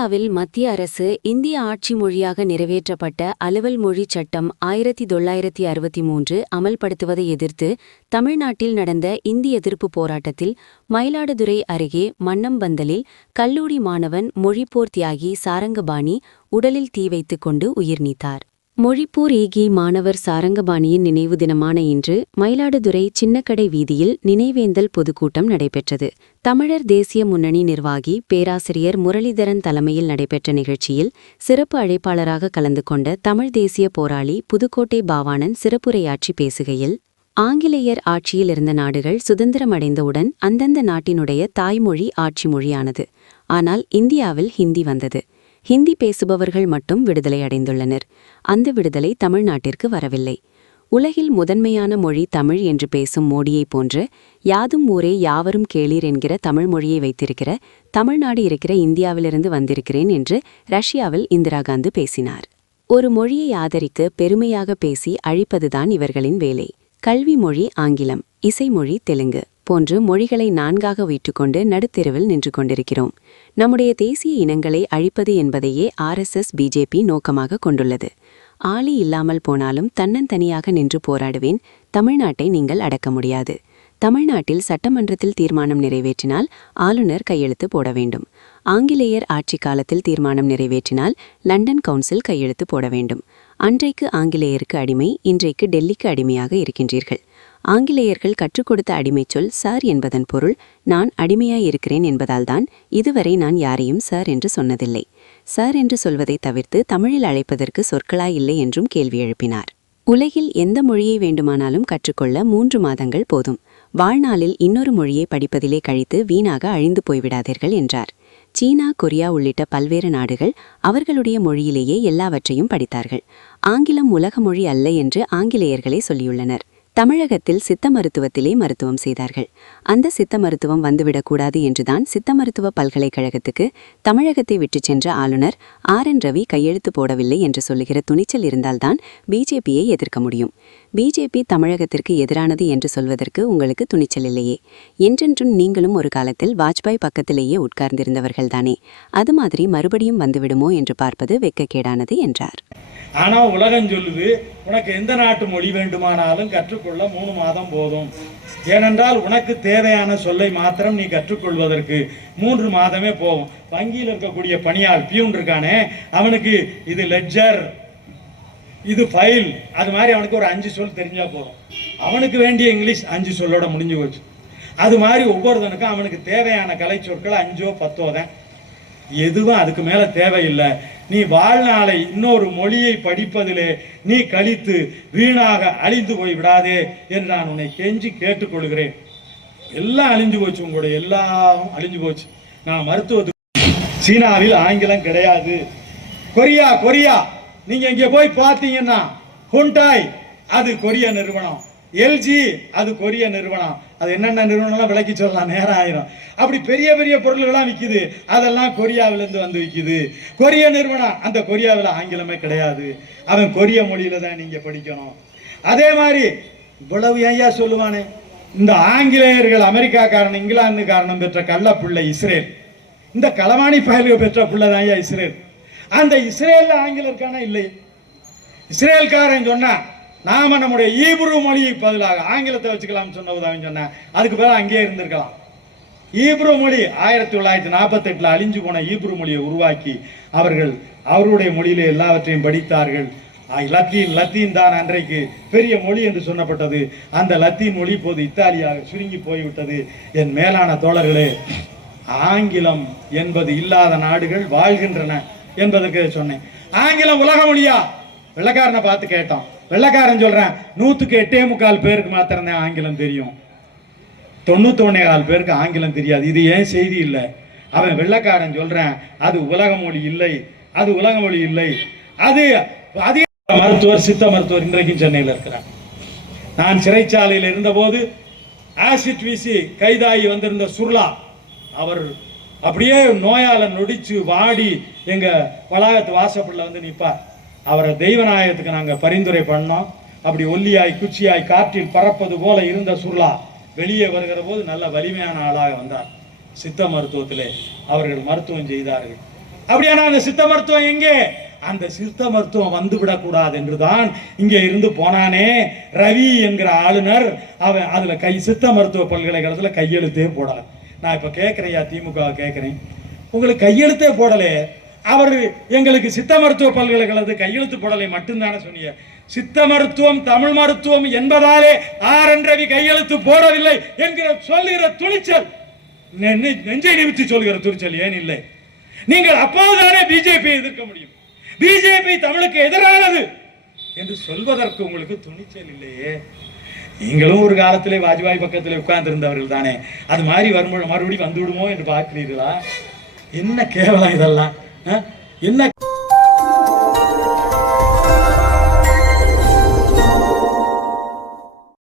இந்தியாவில் மத்திய அரசு இந்திய ஆட்சி மொழியாக நிறைவேற்றப்பட்ட அலுவல் மொழி சட்டம் 1963 அமல்படுத்துவதை எதிர்த்து தமிழ்நாட்டில் நடந்த இந்தி எதிர்ப்பு போராட்டத்தில் மயிலாடுதுறை அருகே மன்னம்பந்தலில் கல்லூரி மாணவன் மொழிப்போர் தியாகி சாரங்கபாணி உடலில் தீ வைத்துக் கொண்டு உயிர் நீத்தார். மொழிப்போர் ஈகி மாணவர் சாரங்கபாணியின் நினைவு தினமான இன்று மயிலாடுதுறை சின்னக்கடை வீதியில் நினைவேந்தல் பொதுக்கூட்டம் நடைபெற்றது. தமிழர் தேசிய முன்னணி நிர்வாகி பேராசிரியர் முரளிதரன் தலைமையில் நடைபெற்ற நிகழ்ச்சியில் சிறப்பு அழைப்பாளராக கலந்து கொண்ட தமிழ் தேசிய போராளி புதுக்கோட்டை பாவாணன் சிறப்புரையாற்றி பேசுகையில், ஆங்கிலேயர் ஆட்சியில் இருந்த நாடுகள் சுதந்திரமடைந்தவுடன் அந்தந்த நாட்டினுடைய தாய்மொழி ஆட்சி மொழியானது. ஆனால் இந்தியாவில் ஹிந்தி வந்தது. ஹிந்தி பேசுபவர்கள் மட்டும் விடுதலை அடைந்துள்ளனர். அந்த விடுதலை தமிழ்நாட்டிற்கு வரவில்லை. உலகில் முதன்மையான மொழி தமிழ் என்று பேசும் மோடியைப் போன்று யாதும் ஊரே யாவரும் கேளீர் என்கிற தமிழ் மொழியை வைத்திருக்கிற தமிழ்நாடு இருக்கிற இந்தியாவிலிருந்து வந்திருக்கிறேன் என்று ரஷ்யாவில் இந்திரா காந்தி பேசினார். ஒரு மொழியை ஆதரித்து பெருமையாக பேசி அழிப்பதுதான் இவர்களின் வேலை. கல்வி மொழி ஆங்கிலம், இசைமொழி தெலுங்கு போன்று மொழிகளை 4ஆக வைத்துக்கொண்டு நடுத்தெருவில் நின்று கொண்டிருக்கிறோம். நம்முடைய தேசிய இனங்களை அழிப்பது என்பதையே RSS BJP நோக்கமாக கொண்டுள்ளது. ஆளி இல்லாமல் போனாலும் தன்னந்தனியாக நின்று போராடுவேன். தமிழ்நாட்டை நீங்கள் அடக்க முடியாது. தமிழ்நாட்டில் சட்டமன்றத்தில் தீர்மானம் நிறைவேற்றினால் ஆளுநர் கையெழுத்து போட வேண்டும். ஆங்கிலேயர் ஆட்சி காலத்தில் தீர்மானம் நிறைவேற்றினால் லண்டன் கவுன்சில் கையெழுத்து போட வேண்டும். அன்றைக்கு ஆங்கிலேயருக்கு அடிமை, இன்றைக்கு டெல்லிக்கு அடிமையாக இருக்கின்றீர்கள். ஆங்கிலேயர்கள் கற்றுக் கொடுத்த அடிமைச் சொல் சார் என்பதன் பொருள் நான் அடிமையாயிருக்கிறேன் என்பதால்தான் இதுவரை நான் யாரையும் சார் என்று சொன்னதில்லை. சார் என்று சொல்வதை தவிர்த்து தமிழில் அழைப்பதற்கு சொற்களாயில்லை என்றும் கேள்வி எழுப்பினார். உலகில் எந்த மொழியை வேண்டுமானாலும் கற்றுக்கொள்ள 3 மாதங்கள் போதும். வாழ்நாளில் இன்னொரு மொழியை படிப்பதிலே கழித்து வீணாக அழிந்து போய்விடாதீர்கள் என்றார். சீனா, கொரியா உள்ளிட்ட பல்வேறு நாடுகள் அவர்களுடைய மொழியிலேயே எல்லாவற்றையும் படித்தார்கள். ஆங்கிலம் உலக மொழி அல்ல என்று ஆங்கிலேயர்களே சொல்லியுள்ளனர். தமிழகத்தில் சித்த மருத்துவத்திலே மருத்துவம் செய்தார்கள். அந்த சித்த மருத்துவம் வந்துவிடக்கூடாது என்றுதான் சித்த மருத்துவ பல்கலைக்கழகத்துக்கு தமிழகத்தை விட்டுச் சென்ற ஆளுநர் RN ரவி கையெழுத்து போடவில்லை என்று சொல்லுகிற துணிச்சல் இருந்தால்தான் BJPயை எதிர்க்க முடியும். BJP தமிழகத்திற்கு எதிரானது என்று சொல்வதற்கு உங்களுக்கு துணிச்சல் இல்லையே. என்றென்றும் நீங்களும் ஒரு காலத்தில் வாஜ்பாய் பக்கத்திலேயே உட்கார்ந்திருந்தவர்கள்தானே. அது மாதிரி மறுபடியும் வந்துவிடுமோ என்று பார்ப்பது வெட்கக்கேடானது என்றார். ஆனா உலகம் சொல்லுது, உனக்கு எந்த நாட்டு மொழி வேண்டுமானாலும் கற்றுக்கொள்ள 3 மாதம் போதும். ஏனென்றால் உனக்கு தேவையான சொல்லை மாத்திரம் நீ கற்றுக்கொள்வதற்கு 3 மாதமே போகும். வங்கியில் இருக்கக்கூடிய பணியாள் பியூன் இருக்கானே, அவனுக்கு இது லெட்ஜர், இது ஃபைல், அது மாதிரி அவனுக்கு ஒரு 5 சொல் தெரிஞ்சா போதும். அவனுக்கு வேண்டிய இங்கிலீஷ் 5 சொல்லோட முடிஞ்சு போச்சு. அது மாதிரி ஒவ்வொருத்தனுக்கும் அவனுக்கு தேவையான கலை சொற்கள் 5ஓ 10ஓ தான். எதுவும் அதுக்கு மேல தேவையில்லை. நீ வாழ்நாளை இன்னொரு மொழியை படிப்பதிலே நீ கழித்து வீணாக அழிந்து போய் விடாதே என்று நான் உன்னை கெஞ்சி கேட்டுக்கொள்கிறேன். எல்லாம் அழிஞ்சு போச்சு, உங்களுடைய எல்லாம் அழிஞ்சு போச்சு. நான் மருத்துவத்துக்கு சீனாவில் ஆங்கிலம் கிடையாது. கொரியா நீங்க இங்க போய் பார்த்தீங்கன்னா ஹுண்டாய் அது கொரிய நிறுவனம், LG அது கொரிய நிறுவனம். அது என்னென்ன நிறுவனம்லாம் விளக்கி சொல்லலாம், நேரம் ஆயிரும். அப்படி பெரிய பெரிய பொருள்கள்லாம் விற்கிது, அதெல்லாம் கொரியாவிலேருந்து வந்து விற்கிது. கொரிய நிறுவனம், அந்த கொரியாவில் ஆங்கிலமே கிடையாது. அவன் கொரிய மொழியில தான் நீங்க படிக்கணும். அதே மாதிரி இவ்வளவு ஐயா சொல்லுவானே, இந்த ஆங்கிலேயர்கள் அமெரிக்காக்காரன் இங்கிலாந்துக்காரனும் பெற்ற கள்ளப்புள்ளை இஸ்ரேல், இந்த களவாணி பயல்கள் பெற்ற பிள்ளை தான் ஐயா இஸ்ரேல். அந்த இஸ்ரேல்ல ஆங்கிலம் இருக்கானா இல்லை. இஸ்ரேல்காரன் சொன்னா நாம நம்முடைய ஈப்ரு மொழியை பதிலாக ஆங்கிலத்தை வச்சுக்கலாம்னு சொன்னதான் சொன்னேன். அதுக்கு பதிலாக அங்கேயே இருந்திருக்கலாம். ஈப்ரு மொழி 1948 அழிஞ்சு போன ஈப்ரு மொழியை உருவாக்கி அவர்கள் அவருடைய மொழியிலே எல்லாவற்றையும் படித்தார்கள். லத்தீன் தான் அன்றைக்கு பெரிய மொழி என்று சொன்னப்பட்டது. அந்த லத்தீன் மொழி இப்போது இத்தாலியாக சுருங்கி போய்விட்டது. என் மேலான தோழர்களே, ஆங்கிலம் என்பது இல்லாத நாடுகள் வாழ்கின்றன என்பதற்கு சொன்னேன். ஆங்கிலம் உலக மொழியா? வெள்ளக்காரனை பார்த்து கேட்டோம். வெள்ளக்காரன் சொல்றேன் 100க்கு 8.25 பேருக்கு மாத்திரம்தான் ஆங்கிலம் தெரியும், 91.25 பேருக்கு ஆங்கிலம் தெரியாது. இது ஏன் செய்தி இல்லை? அவன் வெள்ளக்காரன் சொல்றேன் அது உலக மொழி இல்லை, அது உலக மொழி இல்லை. அது அதிக மருத்துவர், சித்த மருத்துவர் இன்றைக்கும் சென்னையில் இருக்கிறார். நான் சிறைச்சாலையில் இருந்தபோது ஆசிட் வீசி கைதாகி வந்திருந்த சுர்லா, அவர் அப்படியே நோயால நொடிச்சு வாடி எங்க வளாகத்து வாசப்படில் வந்து நிற்பார். அவரை தெய்வநாயகத்துக்கு நாங்கள் பரிந்துரை பண்ணோம். அப்படி ஒல்லியாய் குச்சியாய் காற்றில் பறப்பது போல இருந்த சுர்லா வெளியே வருகிற போது நல்ல வலிமையான ஆளாக வந்தார். சித்த மருத்துவத்திலே அவர்கள் மருத்துவம் செய்தார்கள். அப்படியான அந்த சித்த மருத்துவம் எங்கே? அந்த சித்த மருத்துவம் வந்துவிடக்கூடாது என்றுதான் இங்கே இருந்து போனானே ரவி என்கிற ஆளுநர். அவன் அதுல சித்த மருத்துவ பல்கலைக்கழகத்துல கையெழுத்தே போடல. நான் இப்ப கேட்கிறேன், திமுக கேட்கிறேன், உங்களுக்கு கையெழுத்தே போடலே, அவர் எங்களுக்கு சித்த மருத்துவ பல்கலைக்கழகத்துக்கு கையெழுத்து போடலை மட்டும்தானே சொன்னீங்க. சித்த மருத்துவம் தமிழ் மருத்துவம் என்பதாலே RN ரவி கையெழுத்து போடவில்லை என்கிற சொல்லுகிற துணிச்சல், நெஞ்சை நிமித்து சொல்கிற துணிச்சல் ஏன் இல்லை? நீங்கள் அப்போதுதானே பிஜேபியை எதிர்க்க முடியும். பிஜேபி தமிழுக்கு எதிரானது என்று சொல்வதற்கு உங்களுக்கு துணிச்சல் இல்லையே. நீங்களும் ஒரு காலத்திலே வாஜ்பாய் பக்கத்தில் உட்கார்ந்து இருந்தவர்கள் தானே. அது மாதிரி மறுபடியும் வந்து விடுமோ என்று பார்க்கிறீர்களா? என்ன கேவலம் இதெல்லாம், என்ன